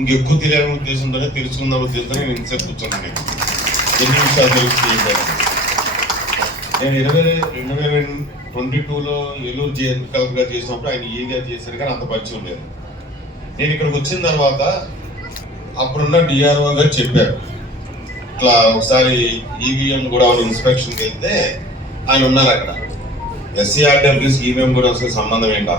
ఇంకెక్కువ తెలియాలనే ఉద్దేశంతోనే తెలుసుకుందాం ఉద్దేశంతో నేను ఇంతసేపు కూర్చున్నాను నేను. ఎన్ని విషయాలు తెలుసుకుంటాను నేను ఇరవై రెండు వేల ట్వంటీ టూలో ఏలూరు జే కలెక్టర్గా చేసినప్పుడు ఆయన ఏరియా చేశారు కానీ అంత పరిచయం లేదు. నేను ఇక్కడికి వచ్చిన తర్వాత అప్పుడున్న డిఆర్ఓ గారు చెప్పారు. ఇట్లా ఒకసారి ఈవీఎం కూడా ఇన్స్పెక్షన్కి వెళ్తే ఆయన ఉన్నారు అక్కడ. ఎస్సీఆర్డబ్ల్యూస్ ఈవీఎం కూడా అసలు సంబంధం ఏంటి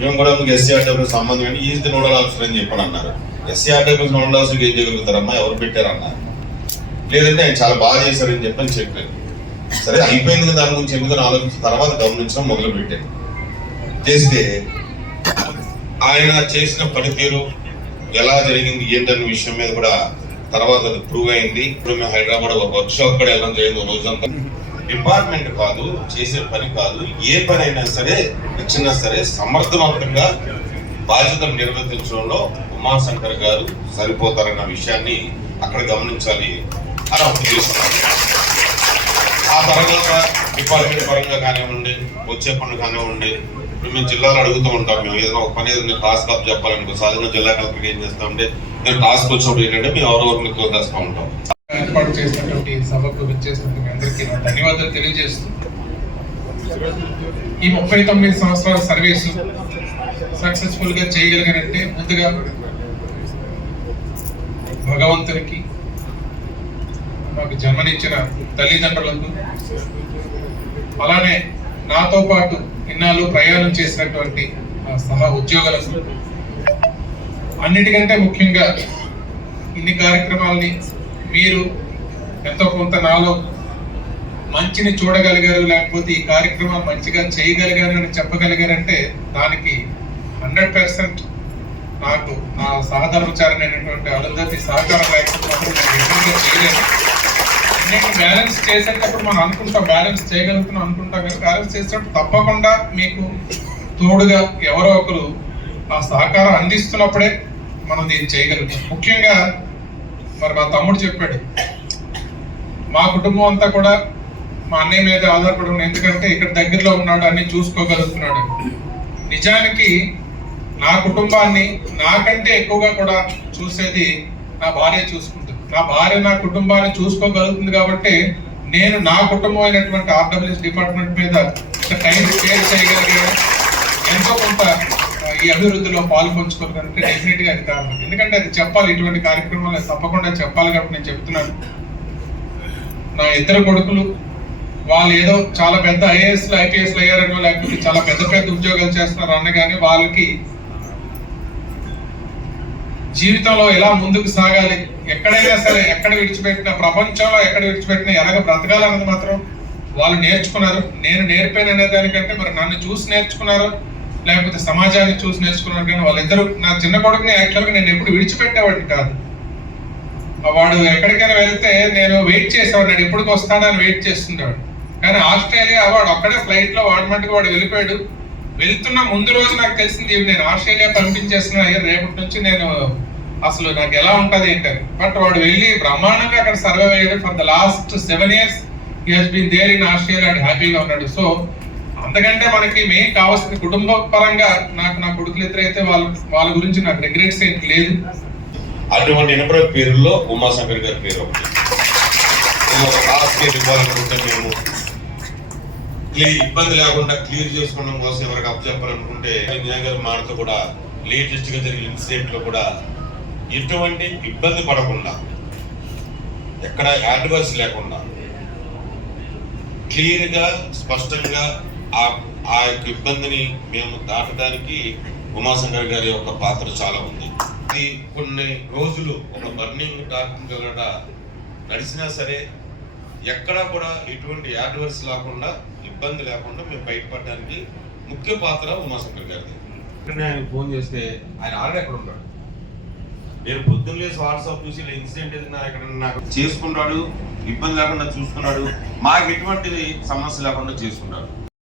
మేము కూడా కూడా ఎస్సీఆర్డబ్ల్యూ సంబంధం ఏంటి? ఈజ్ ది నోడల్ ఆఫీసర్ అని చెప్పని అన్నారు. ఎస్సీఆర్డబ్ల్యూ నోడల్ ఆఫీసర్ ఏం చేయగలుగుతారమ్మా ఎవరు పెట్టారన్నారు లేదంటే ఆయన చాలా బాగా చేశారని చెప్పని చెప్పాను సరే అయిపోయింది దాని గురించి ఎందుకని ఆలోచించిన తర్వాత గమనించడం మొదలు పెట్టాను చేస్తే ఆయన చేసిన పనితీరు ఎలా జరిగింది ఏంటనే విషయం మీద కూడా తర్వాత అది ప్రూవ్ అయింది. ఇప్పుడు మేము హైదరాబాద్ ఒక వర్క్ షాప్ కూడా వెళ్ళడం జరిగింది రోజంతా. డిపార్ట్మెంట్ కాదు చేసే పని కాదు ఏ పని అయినా సరే ఇచ్చినా సరే సమర్థవంతంగా బాధ్యతలు నిర్వర్తించడంలో ఉమాశంకర్ గారు సరిపోతారన్న విషయాన్ని అక్కడ గమనించాలి అని అప్పుడు చేస్తున్నారు ఆ తర్వాత డిపార్ట్మెంట్ పరంగా కానివ్వండి వచ్చే పనులు కానివ్వండి ఇప్పుడు మేము జిల్లాలో అడుగుతూ ఉంటాం మేము ఏదైనా ఒక పని ఏదైనా టాస్క్ అప్ చెప్పాలనుకో సాధారణ జిల్లా కలెక్టర్ ఏం చేస్తామంటే నేను టాస్క్ వచ్చినప్పుడు ఏంటంటే మేము ఎవరెవరిని తోచేస్తూ ఉంటాం. ఏర్పాటు చేసినటువంటి సభకు విచ్చేసినందుకు అందరికీ ధన్యవాదాలు తెలియజేస్తూ ఈ ముప్పై తొమ్మిది సంవత్సరాల సర్వీసు సక్సెస్ఫుల్గా చేయగలిగానంటే ముందుగా భగవంతునికి మాకు జన్మనిచ్చిన తల్లిదండ్రులకు అలానే నాతో పాటు ఇన్నాళ్ళు ప్రయాణం చేసినటువంటి సహా ఉద్యోగులకు అన్నిటికంటే ముఖ్యంగా ఇన్ని కార్యక్రమాల్ని మీరు ఎంతో కొంత నాలో మంచిని చూడగలిగారు లేకపోతే ఈ కార్యక్రమం మంచిగా చేయగలిగారు అని చెప్పగలిగారంటే దానికి హండ్రెడ్ పర్సెంట్ నాకు నా సహధర్మచారి అయినటువంటి అరుంధతి సహకారం లేకపోతే చేయలేదు. నేను బ్యాలెన్స్ చేసేటప్పుడు మనం అనుకుంటాం బ్యాలెన్స్ చేయగలుగుతున్నాం అనుకుంటాం కానీ బ్యాలెన్స్ చేసేటప్పుడు తప్పకుండా మీకు తోడుగా ఎవరో ఒకరు ఆ సహకారం అందిస్తున్నప్పుడే మనం దీన్ని చేయగలుగుతాం. ముఖ్యంగా మరి మా తమ్ముడు చెప్పాడు మా కుటుంబం అంతా కూడా మా అన్నయ్య మీద ఆధారపడి ఎందుకంటే ఇక్కడ దగ్గరలో ఉన్నాడు అన్ని చూసుకోగలుగుతున్నాడు. నిజానికి నా కుటుంబాన్ని నాకంటే ఎక్కువగా కూడా చూసేది నా భార్య చూసుకుంటుంది. నా భార్య నా కుటుంబాన్ని చూసుకోగలుగుతుంది కాబట్టి నేను నా కుటుంబం అయినటువంటి ఆర్డబ్ల్యూఎస్ డిపార్ట్మెంట్ మీద టైం స్పేర్ చేయగలిగాను. ఎంతో కొంత ఈ అభివృద్ధిలో పాలు పంచుకోవాలంటే అది కారణం. ఎందుకంటే అది చెప్పాలి ఇటువంటి కార్యక్రమాలు తప్పకుండా చెప్పాలి కాబట్టి నేను చెప్తున్నాను. నా ఇద్దరు కొడుకులు వాళ్ళు ఏదో చాలా పెద్ద ఐఏఎస్లు ఐపీఎస్లు అయ్యారనో లేకపోతే చాలా పెద్ద పెద్ద ఉద్యోగాలు చేస్తున్నారు అన్న కానీ వాళ్ళకి జీవితంలో ఎలా ముందుకు సాగాలి ఎక్కడైనా సరే ఎక్కడ విడిచిపెట్టినా ప్రపంచంలో ఎక్కడ విడిచిపెట్టినా ఎలాగ బ్రతకాలన్నది మాత్రం వాళ్ళు నేర్చుకున్నారు. నేను నేర్పాను అనే దానికంటే మరి నన్ను చూసి నేర్చుకున్నారు లేకపోతే సమాజాన్ని చూసి నేర్చుకున్నారు కానీ వాళ్ళిద్దరు నా చిన్న కొడుకుని యాక్చువల్గా నేను ఎప్పుడు విడిచిపెట్టేవాడిని కాదు. వాడు ఎక్కడికైనా వెళ్తే నేను వెయిట్ చేసేవాడు ఎప్పటికి వస్తాడని వెయిట్ చేస్తుంటాడు. కానీ ఆస్ట్రేలియా వాడు ఒక్కడే ఫ్లైట్లో వాడు మట్టుకు వాడు వెళ్ళిపోయాడు. వెళ్తున్న ముందు రోజు నాకు తెలిసింది నేను ఆస్ట్రేలియా పంపించేస్తున్నా రేపటి నుంచి నేను అసలు నాకు ఎలా ఉంటుంది ఏంటని బట్ వాడు వెళ్ళి బ్రహ్మాండంగా అక్కడ సర్వైవ్ అయ్యాడు. For the last seven years he has been there in Australia and హ్యాపీగా ఉన్నాడు. సో అంతకంటే మనకి మెయిన్ కావాల్సిన కుటుంబ పరంగా నాకు నా కొడుకులు ఇద్దరైతే వాళ్ళ వాళ్ళ గురించి నాకు రిగ్రెట్స్ ఏంటి లేదు. అటువంటి ఇనపర పేరుల్లో ఉమాశంకర్ గారి పేరు ఒకటి. నేను ఒక ఇవ్వాలనుకుంటే మేము క్లియర్ ఇబ్బంది లేకుండా క్లియర్ చేసుకోవడం కోసం ఎవరికి అప్ చెప్పాలనుకుంటే ఇంజనీర్ మాటతో కూడా లేటెస్ట్గా జరిగిన ఇన్సిడెంట్లో కూడా ఎటువంటి ఇబ్బంది పడకుండా ఎక్కడ యాడ్వర్స్ లేకుండా క్లియర్గా స్పష్టంగా ఆ ఆ యొక్క ఇబ్బందిని మేము దాటడానికి ఉమాశంకర్ గారి యొక్క పాత్ర చాలా ఉంది. ఇది కొన్ని రోజులు ఒక బర్నింగ్ డార్క్ గలట నడిచినా సరే ఎక్కడా కూడా ఎటువంటి యాడ్వర్స్ లేకుండా ఇబ్బంది లేకుండా మేము బయటపడడానికి ముఖ్య పాత్ర ఉమాశంకర్ గారిది. ఆయన ఫోన్ చేస్తే ఆయన ఆల్రెడీ ఎక్కడ ఉంటాడు నేను పొద్దున్న లేసి వాట్సాప్ చూసి ఇలా ఇన్సిడెంట్ ఏదైనా ఇక్కడ నాకు చేసుకున్నాడు ఇబ్బంది లేకుండా చూసుకున్నాడు మాకు ఎటువంటి సమస్య లేకుండా చేసుకున్నాడు